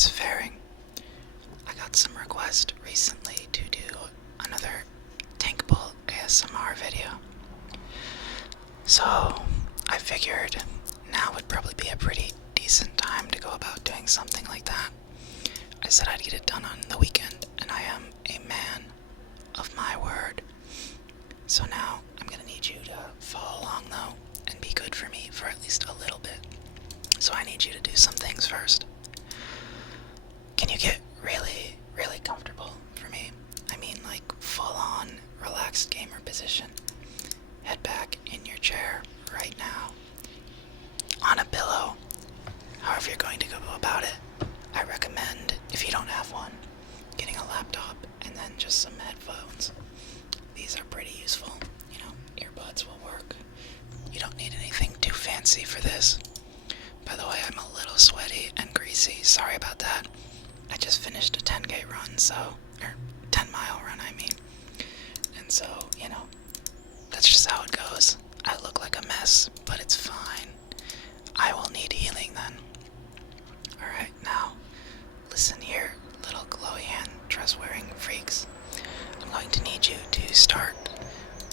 guys faring? I got some requests recently to do another Tankbull ASMR video. So I figured now would probably be a pretty decent time to go about doing something like that. I said I'd get it done on the weekend, and I am a man of my word. So now I'm gonna need you to follow along though, and be good for me for at least a little bit. So I need you to do some things first. Can you get really, really comfortable for me? I mean like full on relaxed gamer position. Head back in your chair right now. On a pillow. However you're going to go about it. I recommend, if you don't have one, getting a laptop and then just some headphones. These are pretty useful. Earbuds will work. You don't need anything too fancy for this. By the way, I'm a little sweaty and greasy. Sorry about that. I just finished a 10K run, or 10-mile run, I mean. And so, that's just how it goes. I look like a mess, but it's fine. I will need healing then. Alright, now, listen here, little glowy hand, dress-wearing freaks. I'm going to need you to start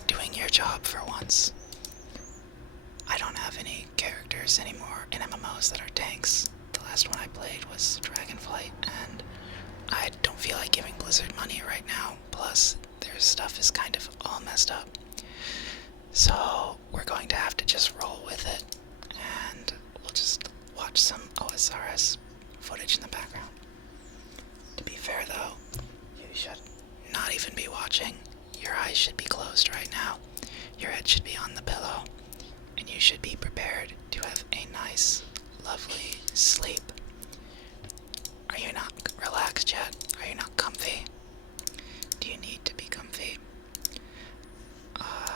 doing your job for once. I don't have any characters anymore in MMOs that are tanks. The last one I played was Dragonflight, and I don't feel like giving Blizzard money right now. Plus, their stuff is kind of all messed up. So, we're going to have to just roll with it, and we'll just watch some OSRS footage in the background. To be fair though, you should not even be watching. Your eyes should be closed right now. Your head should be on the pillow, and you should be prepared to have a nice, lovely sleep. Are you not relaxed yet? Are you not comfy? Do you need to be comfy?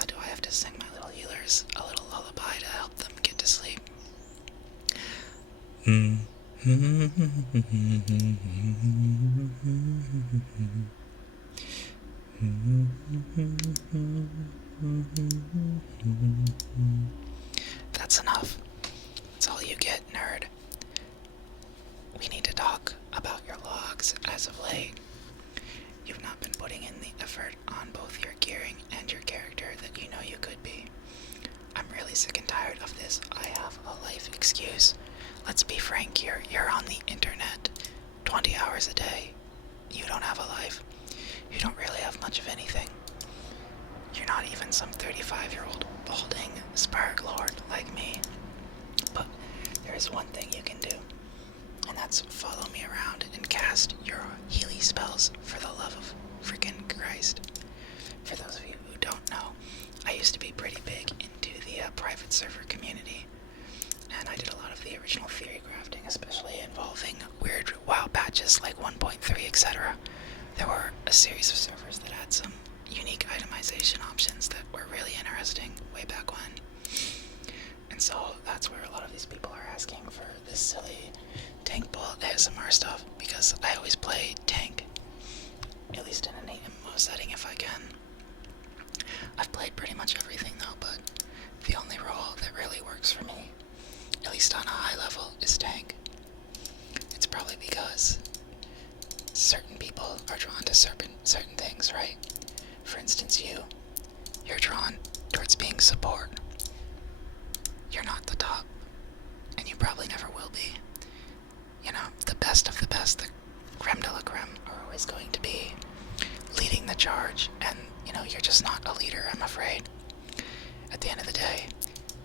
Do I have to sing my little healers a little lullaby to help them get to sleep? That's enough. That's all you get, nerd. We need to talk about your logs as of late. You've not been putting in the effort on both your gearing and your character that you know you could be. I'm really sick and tired of this I have a life excuse. Let's be frank here, you're on the internet 20 hours a day. You don't have a life. You don't really have much of anything. You're not even some 35-year-old balding Spark Lord like me. But there is one thing you can do, and that's follow me around and cast your Healy spells for the love of freaking Christ. For those of you who don't know, I used to be pretty big into the private server community, and I did a lot of the original theory crafting, especially involving weird WoW patches like 1.3, etc. There were a series of servers that had some unique itemization options that were really interesting way back when. And so that's where a lot of these people are asking for this silly Tankbull ASMR stuff, because I always play tank, at least in an MMO setting if I can. I've played pretty much everything though, but the only role that really works for me, at least on a high level, is tank. It's probably because certain people are drawn to certain things, right? For instance, you're drawn towards being support. You're not the top, and you probably never will be. The best of the best, the creme de la creme, are always going to be leading the charge, and you're just not a leader, I'm afraid. At the end of the day,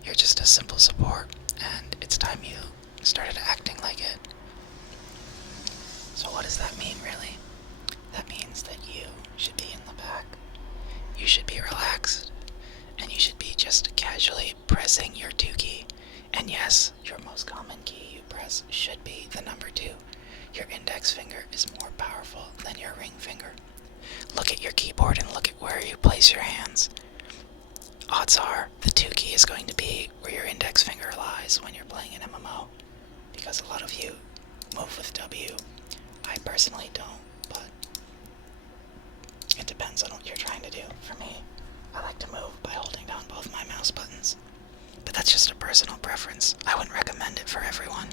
you're just a simple support, and it's time you started acting like it. So what does that mean, really? That means that you should be in the back. You should be relaxed, and you should be just casually pressing your 2 key. And yes, your most common key you press should be the number 2. Your index finger is more powerful than your ring finger. Look at your keyboard and look at where you place your hands. Odds are the 2 key is going to be where your index finger lies when you're playing an MMO, because a lot of you move with W. I personally don't, but it depends on what you're trying to do. For me, I like to move by holding down both my mouse buttons. But that's just a personal preference. I wouldn't recommend it for everyone.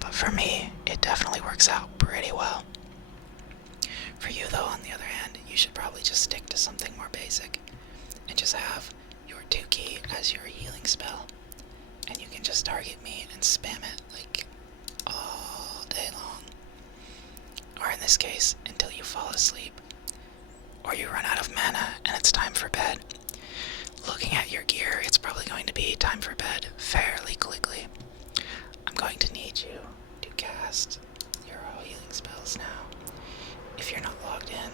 But for me, it definitely works out pretty well. For you, though, on the other hand, you should probably just stick to something more basic and just have your 2 key as your healing spell. And you can just target me and spam it like all day long. Or in this case, until you fall asleep. Or you run out of mana and it's time for bed. Looking at your gear, it's probably going to be time for bed fairly quickly. I'm going to need you to cast your healing spells now. If you're not logged in,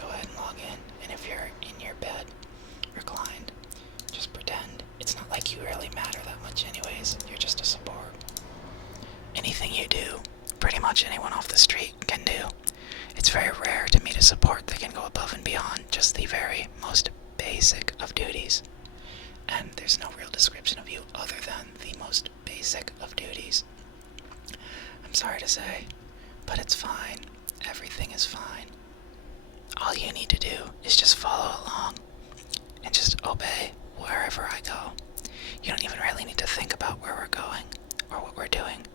go ahead and log in. And if you're in your bed, reclined, just pretend. It's not like you really matter that much anyways. You're just a support. Anything you do, pretty much anyone off the street can do. It's very rare to meet a support that can go above and beyond just the very most basic of duties. And there's no real description of you other than the most basic of duties. I'm sorry to say, but it's fine. Everything is fine. All you need to do is just follow along and just obey wherever I go. You don't even really need to think about where we're going or what we're doing.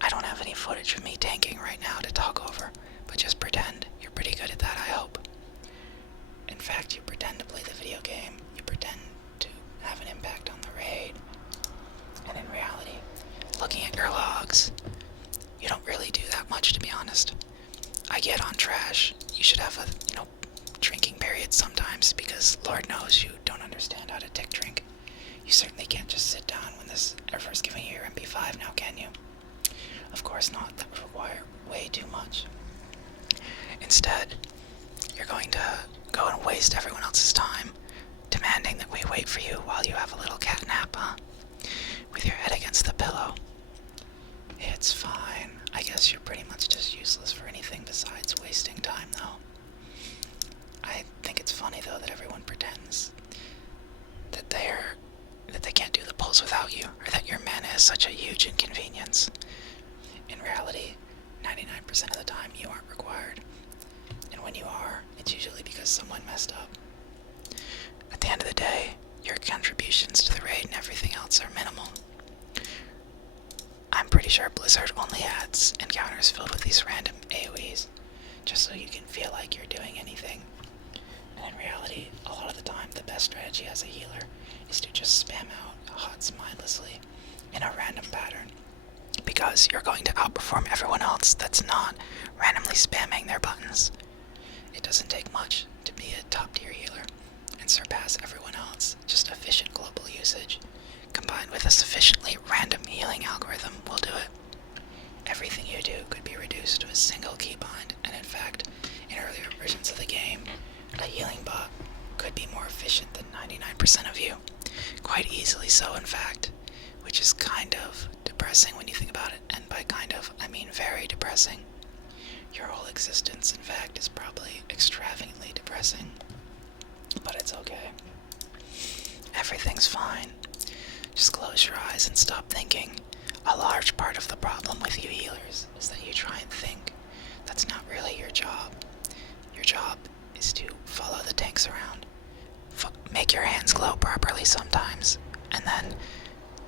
I don't have any footage of me tanking right now to talk over, but just pretend. You're pretty good at that, I hope. In fact, you pretend to play the video game. You pretend to have an impact on the raid. And in reality, looking at your logs, you don't really do that much, to be honest. I get on trash. You should have a, drinking period sometimes, because Lord knows you don't understand how to tick drink. You certainly can't just sit down when this Airforce giving you your MP5 now, can you? Of course not. That would require way too much. Instead, you're going to go and waste everyone else's time, demanding that we wait for you while you have a little cat nap, huh? With your head against the pillow. It's fine. I guess you're pretty much just useless for anything besides wasting time, though. I think it's funny, though, that everyone pretends that they can't do the pulls without you, or that your mana is such a huge inconvenience. In reality, 99% of the time you aren't required. And when you are, it's usually because someone messed up. At the end of the day, your contributions to the raid and everything else are minimal. I'm pretty sure Blizzard only adds encounters filled with these random AoEs, just so you can feel like you're doing anything. And in reality, a lot of the time, the best strategy as a healer is to just spam out HUDs mindlessly in a random pattern, because you're going to outperform everyone else that's not randomly spamming their buttons. It doesn't take much to be a top tier healer and surpass everyone else. Just efficient global usage, combined with a sufficiently random healing algorithm, will do it. Everything you do could be reduced to a single keybind, and in fact, in earlier versions of the game, a healing bot could be more efficient than 99% of you. Quite easily so, in fact, which is kind of depressing when you think about it, and by kind of, I mean very depressing. Your whole existence, in fact, is probably extravagantly depressing. But it's okay. Everything's fine. Just close your eyes and stop thinking. A large part of the problem with you healers is that you try and think. That's not really your job. Your job is to follow the tanks around. Make your hands glow properly sometimes, and then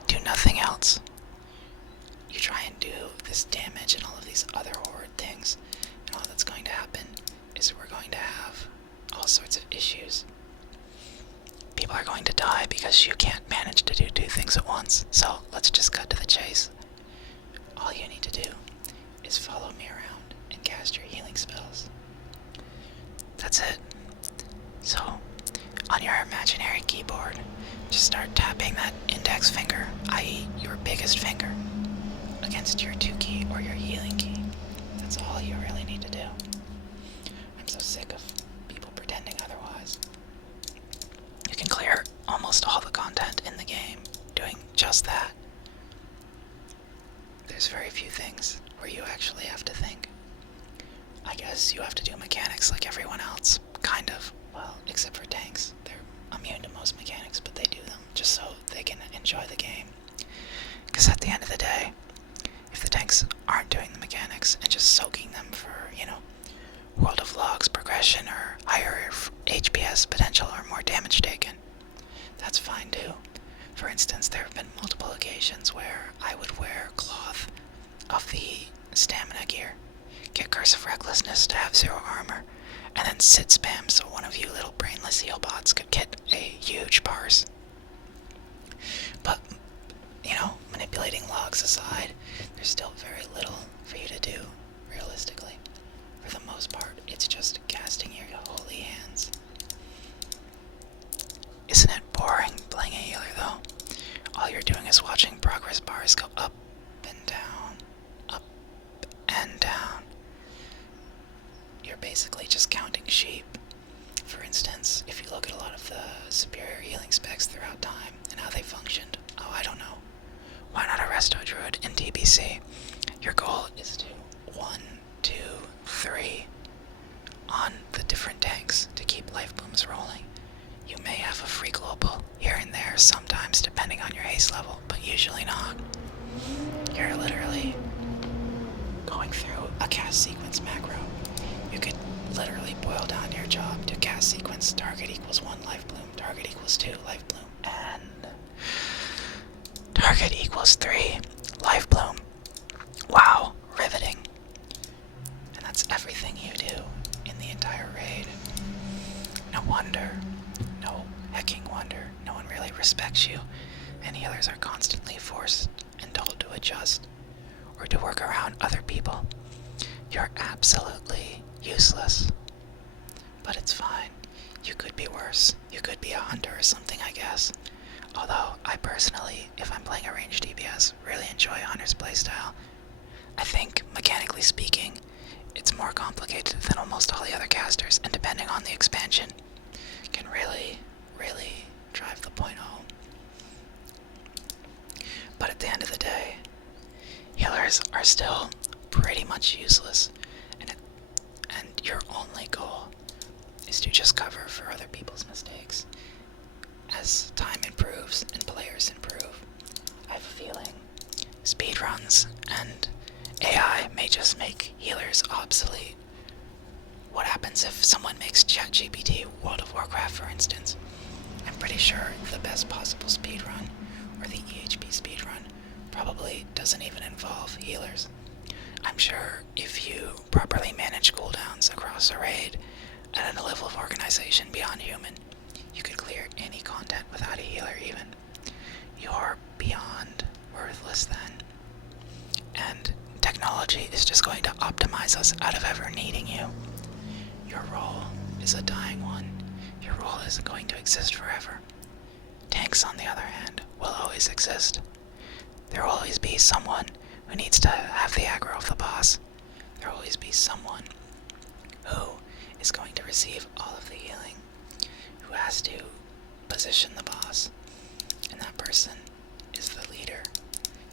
do nothing else. You try and do this damage and all of these other horrid things, and all that's going to happen is we're going to have all sorts of issues. People are going to die because you can't manage to do 2 things at once, so let's just cut to the chase. All you need to do is follow me around and cast your healing spells. That's it. So, on your imaginary keyboard, just start tapping that index finger, i.e. your biggest finger, against your 2 key or your healing key. That's all you really need to do. I'm so sick of people pretending otherwise. You can clear almost all the content in the game doing just that. There's very few things where you actually have to think. I guess you have to do mechanics like everyone else, kind of. Well, except for tanks. They're immune to most mechanics, but they do them just so they can enjoy the game. Because at the end of the day, if the tanks aren't doing the mechanics and just soaking them for, World of Logs progression or higher HPS potential or more damage taken, that's fine too. For instance, there have been multiple occasions where I would wear cloth of the stamina gear. Get Curse of Recklessness to have 0 armor, and then sit spam so one of you little brainless heal bots could get a huge parse. But, manipulating logs aside, there's still very little for you to do, realistically. For the most part, it's just casting your holy hands. Isn't it boring playing a healer, though? All you're doing is watching progress bars go up and down, up and down. You're basically just counting sheep. For instance, if you look at a lot of the superior healing specs throughout time and how they functioned, I don't know. Why not a Resto Druid in TBC? Your goal is to 1, 2, 3 on the different tanks to keep life blooms rolling. You may have a free global here and there sometimes depending on your haste level, but usually not. You're literally going through a cast sequence macro. You could literally boil down your job to cast sequence target equals 1 life bloom, target equals 2 life bloom, and target equals 3 life bloom. Wow, riveting. And that's everything you do in the entire raid. No wonder, no hecking wonder, no one really respects you, and healers are constantly forced and told to adjust or to work around other people. You're absolutely useless. But it's fine. You could be worse. You could be a hunter or something, I guess. Although, I personally, if I'm playing a ranged DPS, really enjoy Hunter's playstyle. I think, mechanically speaking, it's more complicated than almost all the other casters, and depending on the expansion, can really, really drive the point home. But at the end of the day, healers are still pretty much useless, and your only goal is to just cover for other people's mistakes. As time improves and players improve, I have a feeling speedruns and AI may just make healers obsolete. What happens if someone makes ChatGPT World of Warcraft, for instance? I'm pretty sure the best possible speedrun, or the EHP speedrun, probably doesn't even involve healers. I'm sure if you properly manage cooldowns across a raid at a level of organization beyond human, you could clear any content without a healer even. You're beyond worthless then. And technology is just going to optimize us out of ever needing you. Your role is a dying one. Your role isn't going to exist forever. Tanks, on the other hand, will always exist. There will always be someone who needs to have the aggro of the boss. There will always be someone who is going to receive all of the healing, who has to position the boss, and that person is the leader.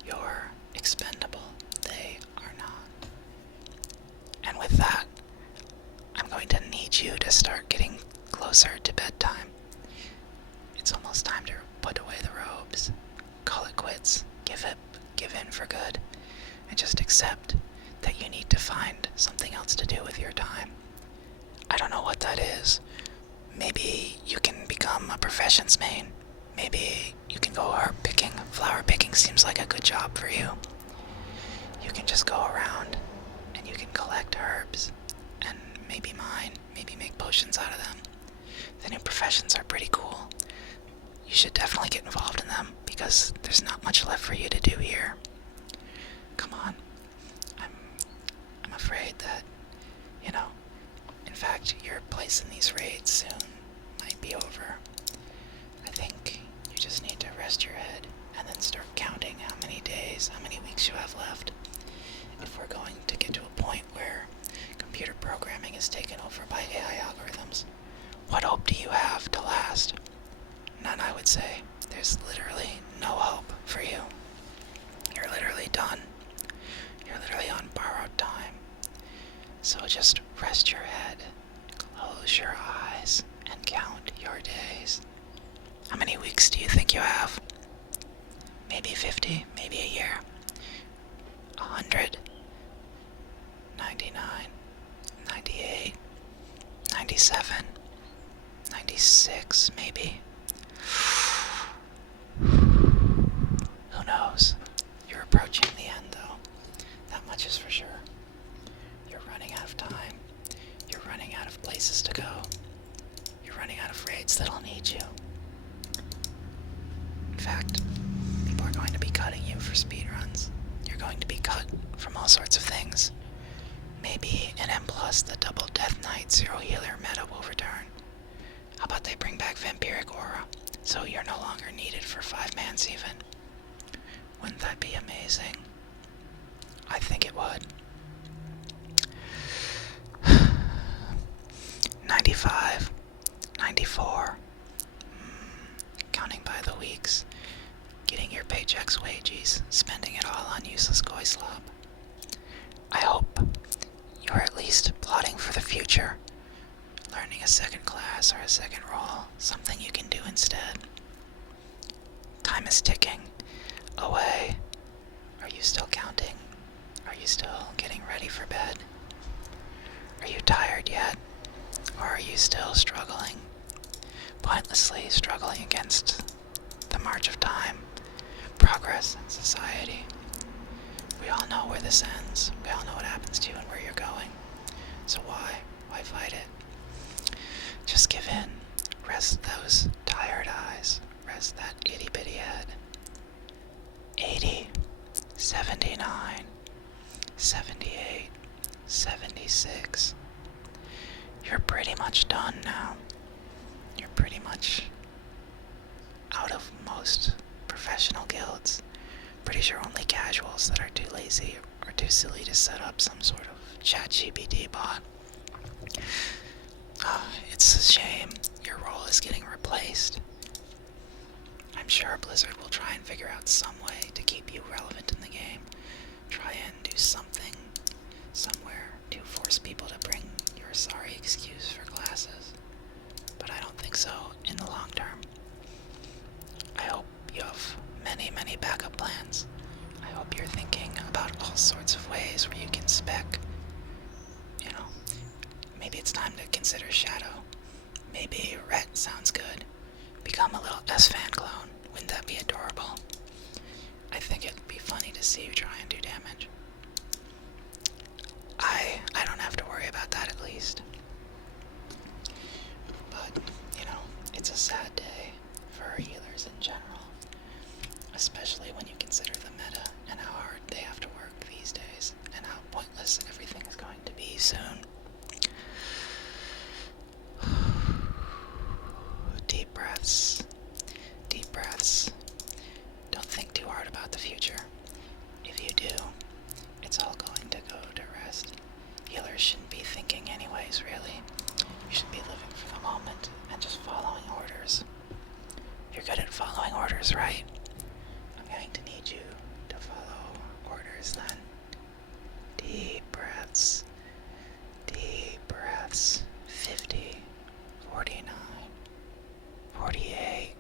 You're expendable. They are not. And with that, I'm going to need you to start getting closer to bedtime. It's almost time to put away the robes, call it quits, give in for good, and just accept that you need to find something else to do with your time. I don't know what that is. Maybe you can become a professions main. Maybe you can go herb picking. Flower picking seems like a good job for you. You can just go around and you can collect herbs and maybe mine, maybe make potions out of them. The new professions are pretty cool. You should definitely get involved in them because there's not much left for you to do here. Come on. I'm afraid that, in fact, your place in these raids soon might be over. I think you just need to rest your head and then start counting how many days, how many weeks you have left. If we're going to get to a point where computer programming is taken over by AI algorithms, what hope do you have to last? None, I would say. There's literally no hope for you. You're literally done. You're literally on borrowed time. So just rest your head, close your eyes, and count your days. How many weeks do you think you have? Maybe 50, maybe a year. 100, 99, 98, 97, 96, maybe. Who knows? You're approaching the end, though. sorts of things. Maybe in M+, the double Death Knight Zero Healer meta will return. How about they bring back Vampiric Aura, so you're no longer needed for 5-mans even? Wouldn't that be amazing? I think it would. 95, 94, counting by the weeks, getting your paycheck's wages, spending it all on useless koi slob. I hope you're at least plotting for the future, learning a second class or a second role, something you can do instead. Time is ticking away. Are you still counting? Are you still getting ready for bed? Are you tired yet? Or are you still struggling? Pointlessly struggling against the march of time, progress, and society. We all know where this ends. We all know what happens to you and where you're going. So why? Why fight it? Just give in. Rest those tired eyes. Rest that itty bitty head. 80, 79, 78, 76. You're pretty much done now. You're pretty much out of most professional guilds. Pretty sure only casuals that are too lazy or too silly to set up some sort of ChatGPT bot. It's a shame your role is getting replaced. I'm sure Blizzard will try and figure out some way to keep you relevant in the game. Try and do something somewhere to force people to bring your sorry excuse for classes. But I don't think so in the long term. I hope you have many, many backup plans. I hope you're thinking about all sorts of ways where you can spec. Maybe it's time to consider Shadow. Maybe Rhett sounds good. Become a little S-Fan clone. Wouldn't that be adorable? I think it'd be funny to see you try and do damage. I don't have to worry about that at least. But, it's a sad day for healers in general. Especially when you consider the meta and how hard they have to work these days. And how pointless everything is going to be soon. Deep breaths. Deep breaths. Don't think too hard about the future. If you do, it's all going to go to rest. Healers shouldn't be thinking anyways, really. You should be living for the moment and just following orders. You're good at following orders, right? I'm going to need you to follow orders then. Deep breaths. Deep breaths. 50, 49, 48,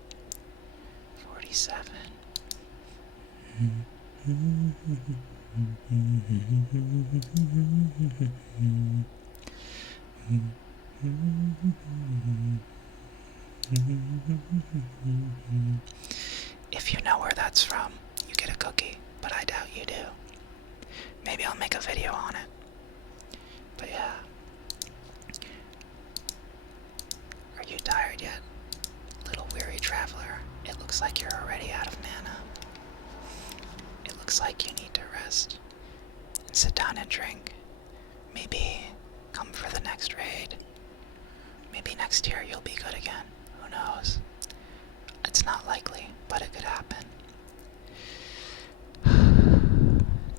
47. If you know where that's from, you get a cookie, but I doubt you do. Maybe I'll make a video on it. But yeah. Are you tired yet? Little weary traveler, it looks like you're already out of mana. It looks like you need to rest and sit down and drink. Maybe come for the next raid. Maybe next year you'll be good again. Who knows? It's not likely, but it could happen.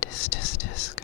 Disc.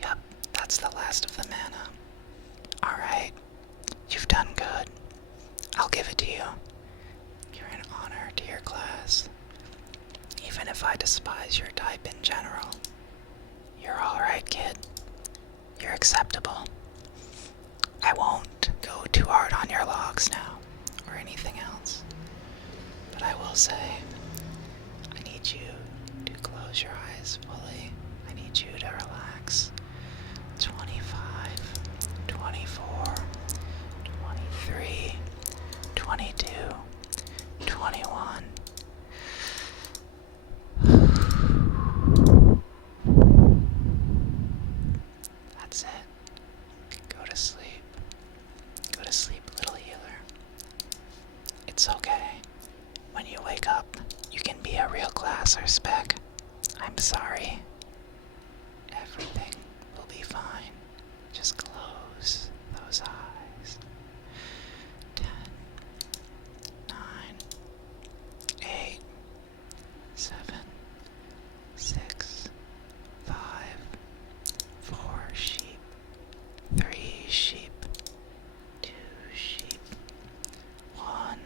Yep, that's the last of the mana. Alright, if I despise your type in general. You're alright, kid. You're acceptable. I won't go too hard on your logs now, or anything else. But I will say, I need you to close your eyes fully. I need you to relax. 25, 24, 23, 22, 21. That's it. Go to sleep. Go to sleep, little healer. It's okay. When you wake up, you can be a real class or spec. I'm sorry. Everything will be fine. Just close those eyes. 10, 9, 8, 7, 6, 5, 4 sheep, 3 sheep, 2 sheep, 1.